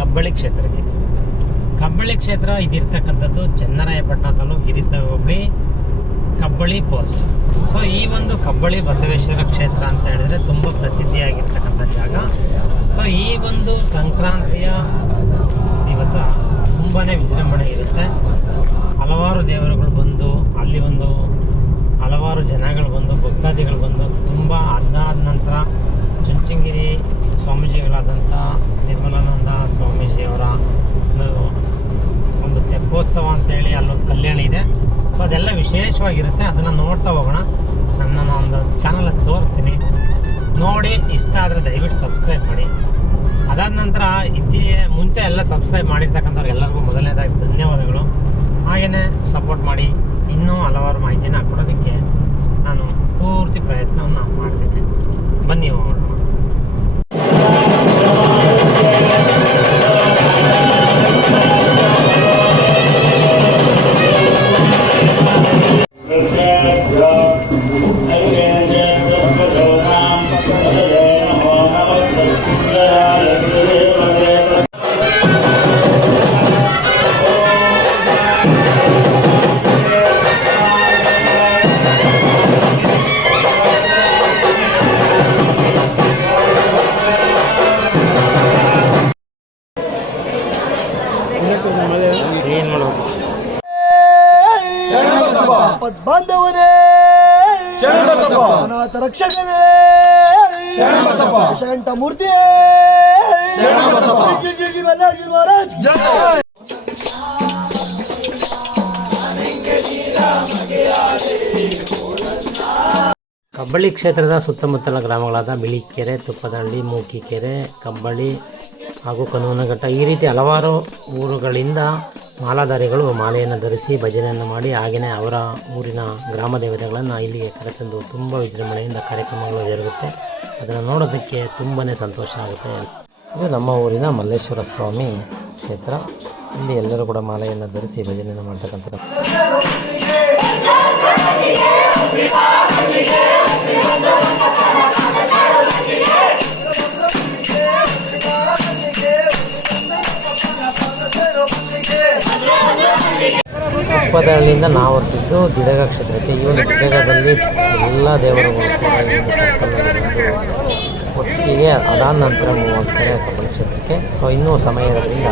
ಕಬ್ಬಳ್ಳಿ ಕ್ಷೇತ್ರಕ್ಕೆ. ಕಬ್ಬಳ್ಳಿ ಕ್ಷೇತ್ರ ಇದಿರ್ತಕ್ಕಂಥದ್ದು ಚನ್ನರಾಯಪಟ್ಟಣ ತಾಲೂಕು ಗಿರಿಸ ಹೋಬಳಿ Kabballi post. So ಈ ಒಂದು ಕಬ್ಬಳ್ಳಿ ಬಸವೇಶ್ವರ ಕ್ಷೇತ್ರ ಅಂತ ಹೇಳಿದ್ರೆ ತುಂಬ ಪ್ರಸಿದ್ಧಿಯಾಗಿರ್ತಕ್ಕಂಥ ಜಾಗ. ಸೊ ಈ ಒಂದು ಸಂಕ್ರಾಂತಿಯ ದಿವಸ ತುಂಬಾ ವಿಜೃಂಭಣೆ ಇರುತ್ತೆ. ಹಲವಾರು ದೇವರುಗಳು ಬಂದು ಅಲ್ಲಿ ಒಂದು ಹಲವಾರು ಜನಗಳು ಬಂದು ಭಕ್ತಾದಿಗಳು ಬಂದು ತುಂಬ ಅದಾದ ನಂತರ ಚುಂಚನಗಿರಿ ಸ್ವಾಮೀಜಿಗಳಾದಂಥ ನಿರ್ಮಲಾನಂದ ಸ್ವಾಮೀಜಿಯವರ ಒಂದು ತೆಪ್ಪೋತ್ಸವ ಅಂತೇಳಿ ಅಲ್ಲೊಂದು ಕಲ್ಯಾಣ ಇದೆ. ಸೊ ಅದೆಲ್ಲ ವಿಶೇಷವಾಗಿರುತ್ತೆ. ಅದನ್ನು ನೋಡ್ತಾ ಹೋಗೋಣ. ನನ್ನ ಒಂದು ಚಾನಲಲ್ಲಿ ತೋರಿಸ್ತೀನಿ, ನೋಡಿ ಇಷ್ಟ ಆದರೆ ದಯವಿಟ್ಟು ಸಬ್ಸ್ಕ್ರೈಬ್ ಮಾಡಿ. ಅದಾದ ನಂತರ ಮುಂಚೆ ಎಲ್ಲ ಸಬ್ಸ್ಕ್ರೈಬ್ ಮಾಡಿರ್ತಕ್ಕಂಥವ್ರು ಎಲ್ಲರಿಗೂ ಮೊದಲನೇದಾಗಿ ಧನ್ಯವಾದಗಳು. ಹಾಗೆಯೇ ಸಪೋರ್ಟ್ ಮಾಡಿ. ಇನ್ನೂ ಹಲವಾರು ಮಾಹಿತಿನ ಕೊಡೋದಕ್ಕೆ ನಾನು ಪೂರ್ತಿ ಪ್ರಯತ್ನವನ್ನು ಮಾಡ್ತೇನೆ. ಬನ್ನಿ ಹೋಗೋಣ. ಬಾಂಧವರೇ, ಅನಾಥ ರಕ್ಷಕರೇ, ಶಂಠ ಮೂರ್ತಿ ಕಬ್ಬಳ್ಳಿ ಕ್ಷೇತ್ರದ ಸುತ್ತಮುತ್ತಲ ಗ್ರಾಮಗಳಾದ ಬಿಳಿಕೆರೆ, ತುಪ್ಪದಹಳ್ಳಿ, ಮೂಕಿಕೆರೆ, ಕಬ್ಬಳ್ಳಿ ಹಾಗೂ ಕನೂನಘಟ್ಟ ಈ ರೀತಿ ಹಲವಾರು ಊರುಗಳಿಂದ ಮಾಲಾಧಾರಿಗಳು ಮಾಲೆಯನ್ನು ಧರಿಸಿ ಭಜನೆಯನ್ನು ಮಾಡಿ ಹಾಗೆಯೇ ಅವರ ಊರಿನ ಗ್ರಾಮ ದೇವತೆಗಳನ್ನು ಇಲ್ಲಿಗೆ ಕರೆತಂದು ತುಂಬ ವಿಜೃಂಭಣೆಯಿಂದ ಕಾರ್ಯಕ್ರಮಗಳು ಜರುಗುತ್ತೆ. ಅದನ್ನು ನೋಡೋದಕ್ಕೆ ತುಂಬಾ ಸಂತೋಷ ಆಗುತ್ತೆ. ಇದು ನಮ್ಮ ಊರಿನ ಮಲ್ಲೇಶ್ವರ ಸ್ವಾಮಿ ಕ್ಷೇತ್ರ. ಇಲ್ಲಿ ಎಲ್ಲರೂ ಕೂಡ ಮಾಲೆಯನ್ನು ಧರಿಸಿ ಭಜನೆಯನ್ನು ಮಾಡ್ತಕ್ಕಂಥದ್ದು. ತುಪ್ಪದಹಳ್ಳಿಯಿಂದ ನಾವು ಹೊರಟಿದ್ದು ದಿಡಗ ಕ್ಷೇತ್ರಕ್ಕೆ. ಈ ಒಂದು ದಿಡಗದಲ್ಲಿ ಎಲ್ಲ ದೇವರುಗಳು ಕೂಡ ಈ ಒಂದು ಸರ್ಕಲ್ನಲ್ಲಿ ಒಟ್ಟಿಗೆ ಅದಾದ ನಂತರ ಮೂವ್ ಆಗ್ತಾರೆ ಕಬ್ಬಳ್ಳಿ ಕ್ಷೇತ್ರಕ್ಕೆ. ಸೊ ಇನ್ನೂ ಸಮಯ ಇರೋದ್ರಿಂದ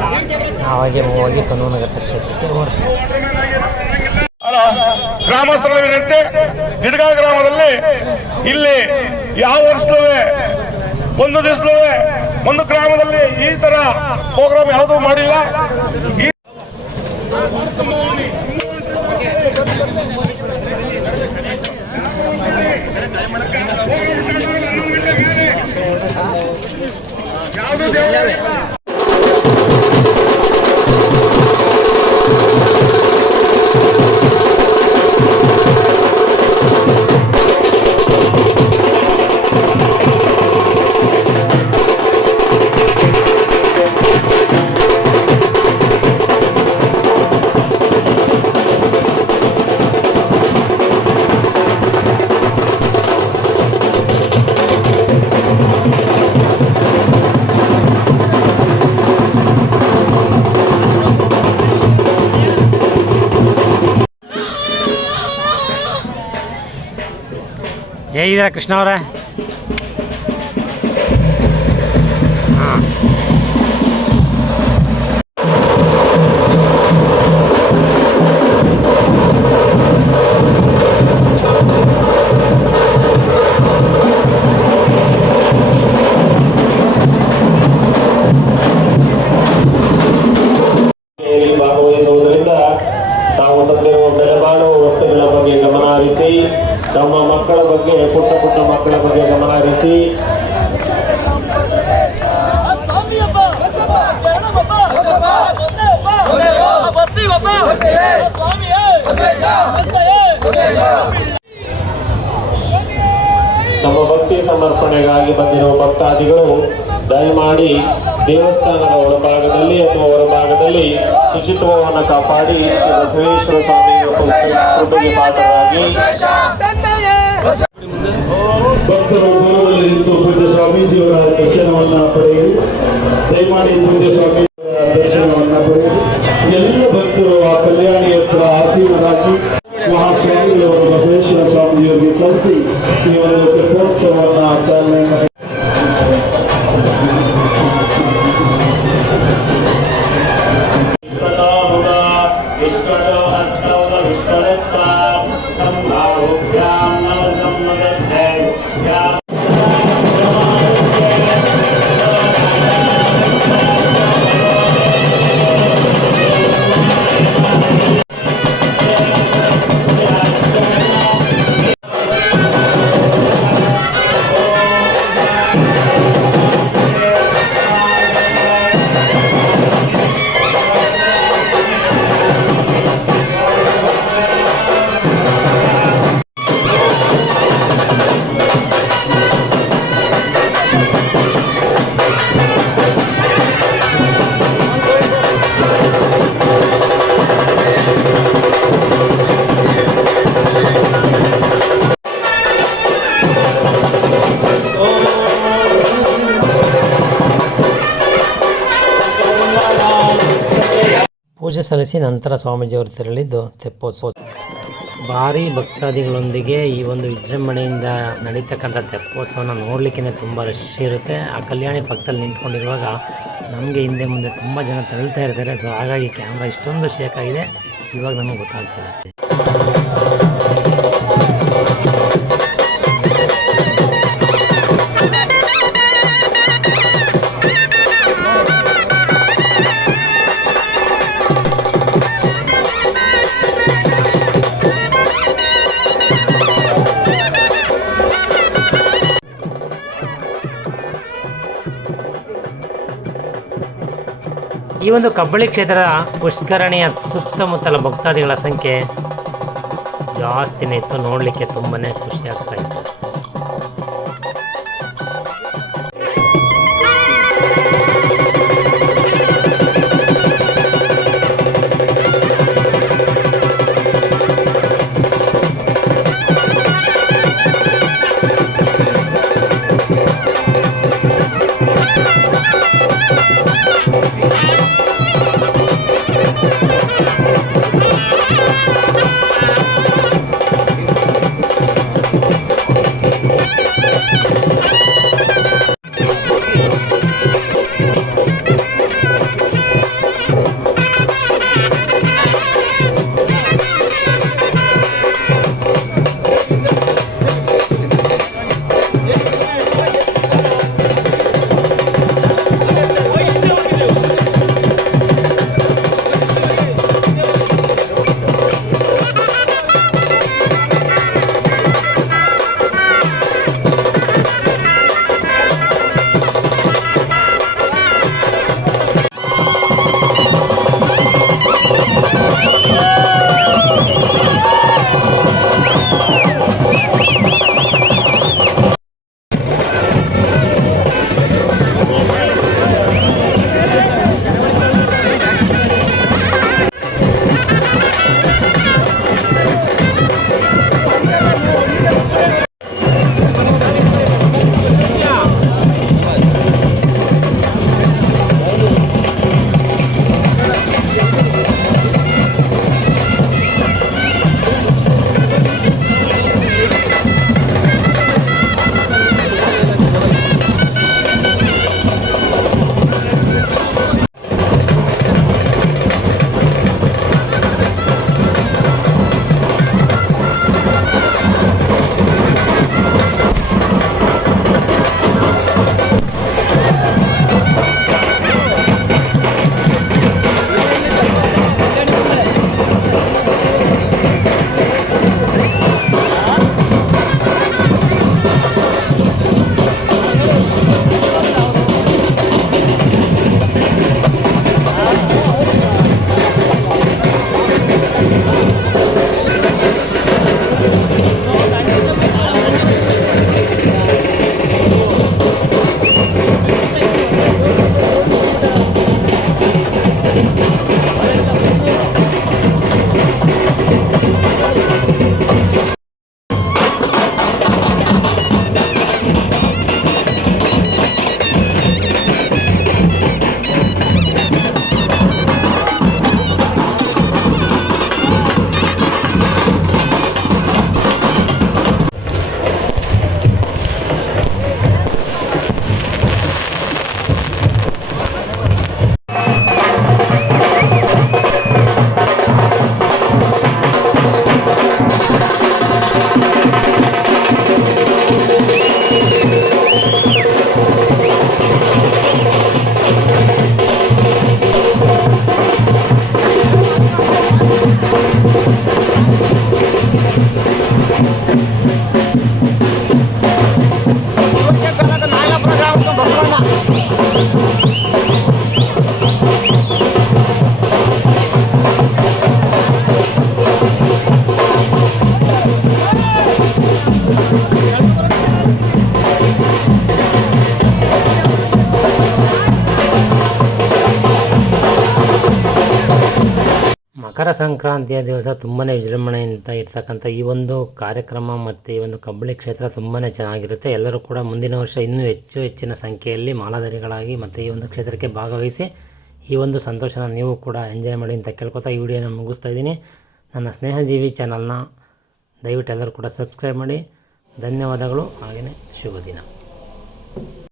ನಾವು ಹಾಗೆ ಮೂವ್ ಆಗಿ ಕನೂನಘಟ್ಟ ಕ್ಷೇತ್ರಕ್ಕೆ ಹೊರಡ್ತೀವಿ. ಗ್ರಾಮಸ್ಥರ ವಿನಂತಿ, ದಿಡಗ ಗ್ರಾಮದಲ್ಲಿ ಇಲ್ಲಿ ಯಾವ ವರ್ಷದೂ ಒಂದು ದಿವಸದೂ ಒಂದು ಗ್ರಾಮದಲ್ಲಿ ಈ ತರ ಪ್ರೋಗ್ರಾಮ್ ಯಾವುದೂ ಮಾಡಿಲ್ಲ. ಹೇಗಿದ್ದೀರಾ ಕೃಷ್ಣ ಅವರೇ? ಹಾಂ, ಭಾಗವಹಿಸುವುದರಿಂದ ತಾವು ತಂದಿರುವ ಬೆಲೆಬಾಳುವ ವಸ್ತುಗಳ ಬಗ್ಗೆ ಗಮನ ಹರಿಸಿ, ನಮ್ಮ ಮಕ್ಕಳ ಬಗ್ಗೆ, ಪುಟ್ಟ ಪುಟ್ಟ ಮಕ್ಕಳ ಬಗ್ಗೆ ಗಮನ ಹರಿಸಿ ನಮ್ಮ ಭಕ್ತಿ ಸಮರ್ಪಣೆಗಾಗಿ ಬಂದಿರುವ ಭಕ್ತಾದಿಗಳು ದಯಮಾಡಿ ದೇವಸ್ಥಾನದ ಒಳಭಾಗದಲ್ಲಿ ಅಥವಾ ಹೊರಭಾಗದಲ್ಲಿ ಶುಚಿತ್ವವನ್ನು ಕಾಪಾಡಿ ಶ್ರೀ ಬಸವೇಶ್ವರ ಸ್ವಾಮಿಯ ಕೃಪೆಗೆ ಪಾತ್ರರಾಗಿ ಭಕ್ತರು ದೂರದಲ್ಲಿ ನಿಂತು ಪೂಜ್ಯ ಸ್ವಾಮೀಜಿಯವರ ದರ್ಶನವನ್ನು ಪಡೆಯಿರಿ. ದಯಮಾಡಿ ಪೂಜ್ಯ ಸ್ವಾಮಿ ಎಲ್ಲ ಭಕ್ತರು ಆ ಕಲ್ಯಾಣಿ ಹತ್ರ ಆಸೀನರಾಗಿ ಮಹಾಸ್ವಾಮಿಗಳವರು ಬಸವೇಶ್ವರ ಸ್ವಾಮಿಯವರಿಗೆ ಸಲ್ಲಿಸಿ ಈ ಒಂದು ತೆಪ್ಪೋತ್ಸವವನ್ನು ಚಾಲನೆ ಮಾಡಿ ಪೂಜೆ ಸಲ್ಲಿಸಿ ನಂತರ ಸ್ವಾಮೀಜಿಯವರು ತೆರಳಿದ್ದು ತೆಪ್ಪೋತ್ಸವ. ಭಾರಿ ಭಕ್ತಾದಿಗಳೊಂದಿಗೆ ಈ ಒಂದು ವಿಜೃಂಭಣೆಯಿಂದ ನಡೀತಕ್ಕಂಥ ತೆಪ್ಪೋತ್ಸವನ ನೋಡಲಿಕ್ಕೆ ತುಂಬ ರಶ್ ಇರುತ್ತೆ. ಆ ಕಲ್ಯಾಣಿ ಪಕ್ಕದಲ್ಲಿ ನಿಂತ್ಕೊಂಡಿರುವಾಗ ನಮಗೆ ಹಿಂದೆ ಮುಂದೆ ತುಂಬ ಜನ ತಳ್ತಾ ಇರ್ತಾರೆ. ಸೊ ಹಾಗಾಗಿ ಕ್ಯಾಮ್ರಾ ಇಷ್ಟೊಂದು ಶೇಕ್ ಆಗಿದೆ, ಇವಾಗ ನಮಗೆ ಗೊತ್ತಾಗ್ತಿದೆ. ಈ ಒಂದು ಕಬ್ಬಳ್ಳಿ ಕ್ಷೇತ್ರದ ಪುಷ್ಕರಣಿಯ ಸುತ್ತಮುತ್ತಲ ಭಕ್ತಾದಿಗಳ ಸಂಖ್ಯೆ ಜಾಸ್ತಿನೇ ಇತ್ತು. ನೋಡಲಿಕ್ಕೆ ತುಂಬಾ ಖುಷಿ ಆಗ್ತಾ ಇತ್ತು. ಮಕರ ಸಂಕ್ರಾಂತಿಯ ದಿವಸ ತುಂಬಾ ವಿಜೃಂಭಣೆಯಿಂದ ಇರ್ತಕ್ಕಂಥ ಈ ಒಂದು ಕಾರ್ಯಕ್ರಮ ಮತ್ತು ಈ ಒಂದು ಕಬ್ಬಳ್ಳಿ ಕ್ಷೇತ್ರ ತುಂಬಾ ಚೆನ್ನಾಗಿರುತ್ತೆ. ಎಲ್ಲರೂ ಕೂಡ ಮುಂದಿನ ವರ್ಷ ಇನ್ನೂ ಹೆಚ್ಚಿನ ಸಂಖ್ಯೆಯಲ್ಲಿ ಮಾಲಾಧಾರಿಗಳಾಗಿ ಮತ್ತು ಈ ಒಂದು ಕ್ಷೇತ್ರಕ್ಕೆ ಭಾಗವಹಿಸಿ ಈ ಒಂದು ಸಂತೋಷನ ನೀವು ಕೂಡ ಎಂಜಾಯ್ ಮಾಡಿ ಅಂತ ಕೇಳ್ಕೊತಾ ಈ ವಿಡಿಯೋನ ಮುಗಿಸ್ತಾ ಇದ್ದೀನಿ. ನನ್ನ ಸ್ನೇಹಜೀವಿ ಚಾನಲ್ನ ದಯವಿಟ್ಟು ಎಲ್ಲರೂ ಕೂಡ ಸಬ್ಸ್ಕ್ರೈಬ್ ಮಾಡಿ. ಧನ್ಯವಾದಗಳು. ಹಾಗೆಯೇ ಶುಭ ದಿನ.